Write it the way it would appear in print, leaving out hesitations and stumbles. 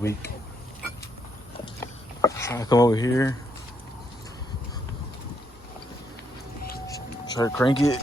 weak. So I come over here. Start crank it.